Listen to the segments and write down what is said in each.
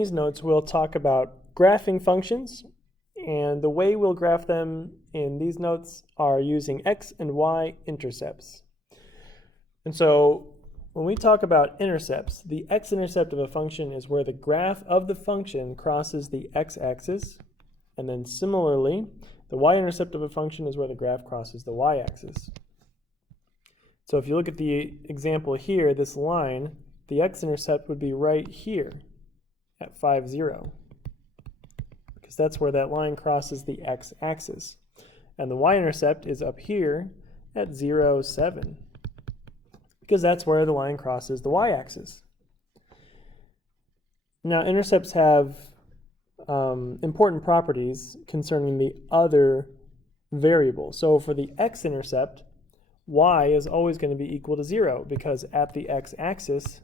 these notes, we'll talk about graphing functions, and the way we'll graph them in these notes are using X and Y intercepts. And so when we talk about intercepts, the X-intercept of a function is where the graph of the function crosses the X-axis, and then similarly, the Y-intercept of a function is where the graph crosses the Y-axis. So if you look at the example here, this line, the X-intercept would be right here at 5, 0, because that's where that line crosses the X-axis. And the Y-intercept is up here at 0, 7, because that's where the line crosses the Y-axis. Now, intercepts have important properties concerning the other variable. So for the X-intercept, Y is always going to be equal to 0, because at the X-axis,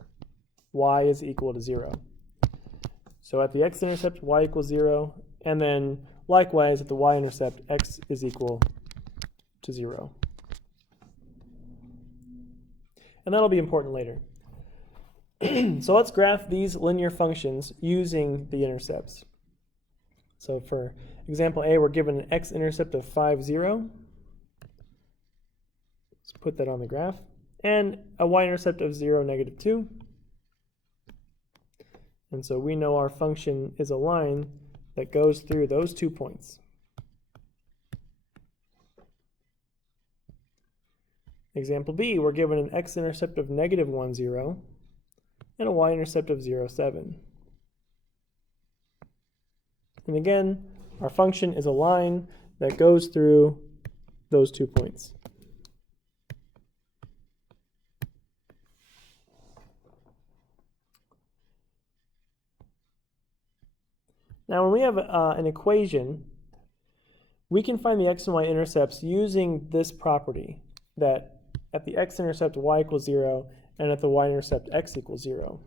Y is equal to 0. So at the X-intercept, Y equals 0, and then likewise at the Y-intercept, X is equal to 0. And that'll be important later. So let's graph these linear functions using the intercepts. So for example A, we're given an X-intercept of 5, 0. Let's put that on the graph. And a Y-intercept of 0, negative 2. And so we know our function is a line that goes through those 2 points. Example B, we're given an X-intercept of negative 1, 0 and a Y-intercept of 0, 7. And again, our function is a line that goes through those 2 points. Now when we have an equation, we can find the X and Y intercepts using this property, that at the X-intercept Y equals 0 and at the Y-intercept X equals 0.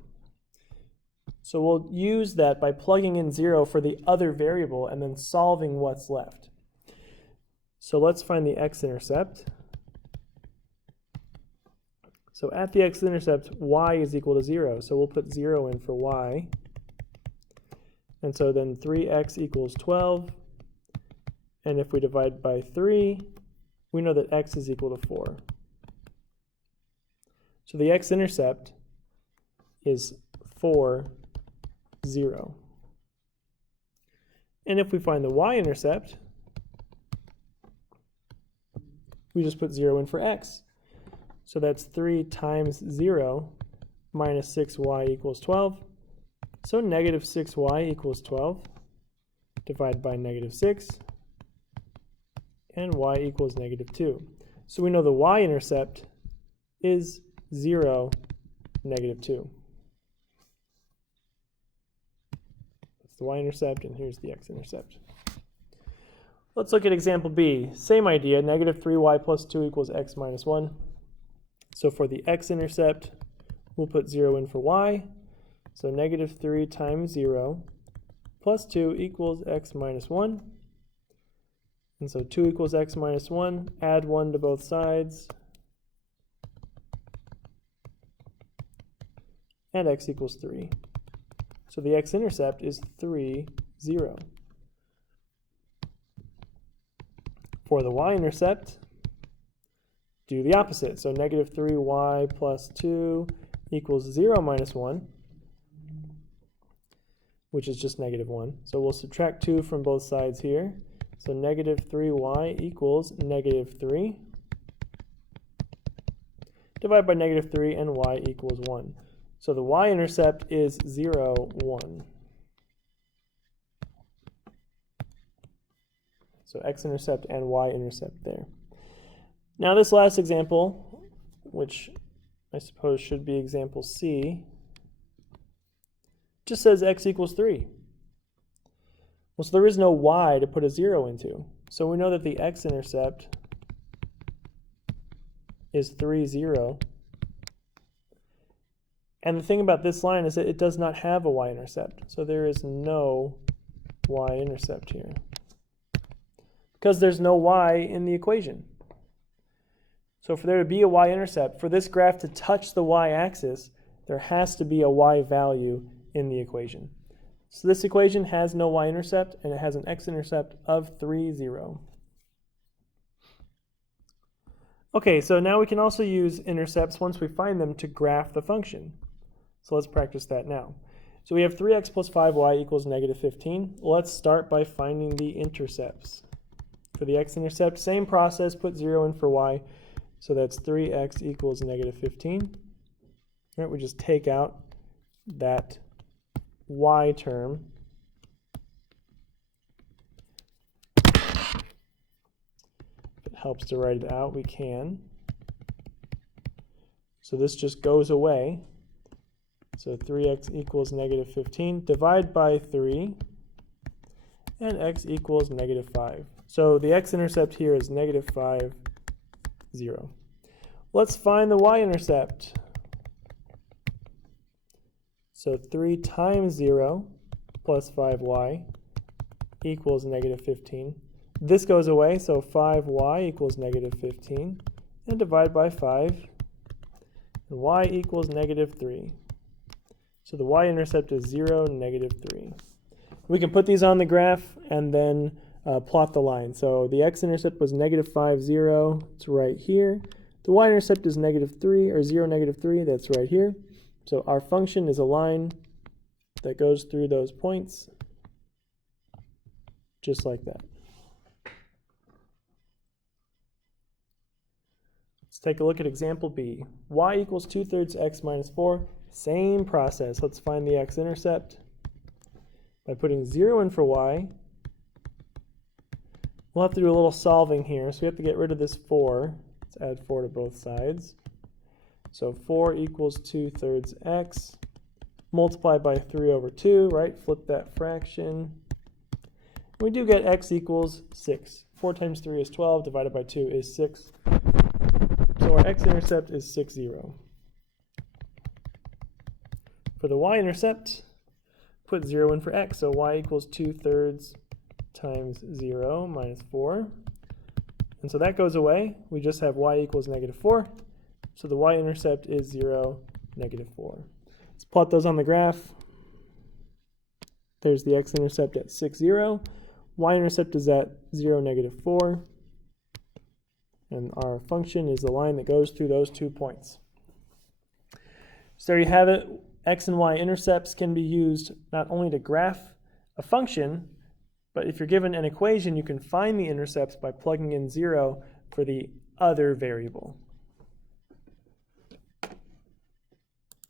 So we'll use that by plugging in 0 for the other variable and then solving what's left. So let's find the X-intercept. So at the X-intercept, Y is equal to 0. So we'll put 0 in for Y. And so then 3x equals 12. And if we divide by 3, we know that x is equal to 4. So the X-intercept is 4, 0. And if we find the Y-intercept, we just put 0 in for x. So that's 3 times 0 minus 6y equals 12. So negative 6y equals 12. Divide by negative 6. And y equals negative 2. So we know the Y-intercept is 0, negative 2. That's the Y-intercept, and here's the X-intercept. Let's look at example B. Same idea, negative 3y plus 2 equals x minus 1. So for the X-intercept, we'll put 0 in for y. So negative 3 times 0 plus 2 equals x minus 1. And so 2 equals x minus 1. Add 1 to both sides. And x equals 3. So the X-intercept is 3, 0. For the Y-intercept, do the opposite. So negative 3y plus 2 equals 0 minus 1, which is just negative 1. So we'll subtract 2 from both sides here. So negative 3y equals negative 3. Divide by negative 3, and y equals 1. So the Y-intercept is 0, 1. So X-intercept and Y-intercept there. Now this last example, which I suppose should be example C, just says x equals 3. Well, so there is no y to put a 0 into. So we know that the X-intercept is 3, 0. And the thing about this line is that it does not have a Y-intercept. So there is no Y-intercept here, because there's no y in the equation. So for there to be a Y-intercept, for this graph to touch the Y-axis, there has to be a y value in the equation. So this equation has no y-intercept, and it has an x-intercept of 3, 0. Okay, so now we can also use intercepts once we find them to graph the function. So let's practice that now. So we have 3x plus 5y equals negative 15. Let's start by finding the intercepts. For the x-intercept, same process, put 0 in for y. So that's 3x equals negative 15. All right, we just take out that y term. If it helps to write it out, we can. So this just goes away. So 3x equals negative 15. Divide by 3, and x equals negative 5. So the x-intercept here is negative 5, 0. Let's find the y-intercept. So 3 times 0 plus 5y equals negative 15. This goes away, so 5y equals negative 15. And divide by 5, and y equals negative 3. So the y-intercept is 0, negative 3. We can put these on the graph and then plot the line. So the x-intercept was negative 5, 0. It's right here. The y-intercept is negative 3, or 0, negative 3. That's right here. So our function is a line that goes through those points, just like that. Let's take a look at example B. Y equals 2/3 x minus 4. Same process. Let's find the x-intercept by putting 0 in for y. We'll have to do a little solving here, so we have to get rid of this 4. Let's add 4 to both sides. So 4 equals 2/3 x. Multiply by 3 over 2, right? Flip that fraction. We do get x equals 6. 4 times 3 is 12, divided by 2 is 6. So our x-intercept is 6, 0. For the y-intercept, put 0 in for x. So y equals 2/3 times 0 minus 4. And so that goes away. We just have y equals negative 4. So the y-intercept is 0, negative 4. Let's plot those on the graph. There's the x-intercept at 6, 0. Y-intercept is at 0, negative 4. And our function is the line that goes through those 2 points. So there you have it. X and y intercepts can be used not only to graph a function, but if you're given an equation, you can find the intercepts by plugging in 0 for the other variable.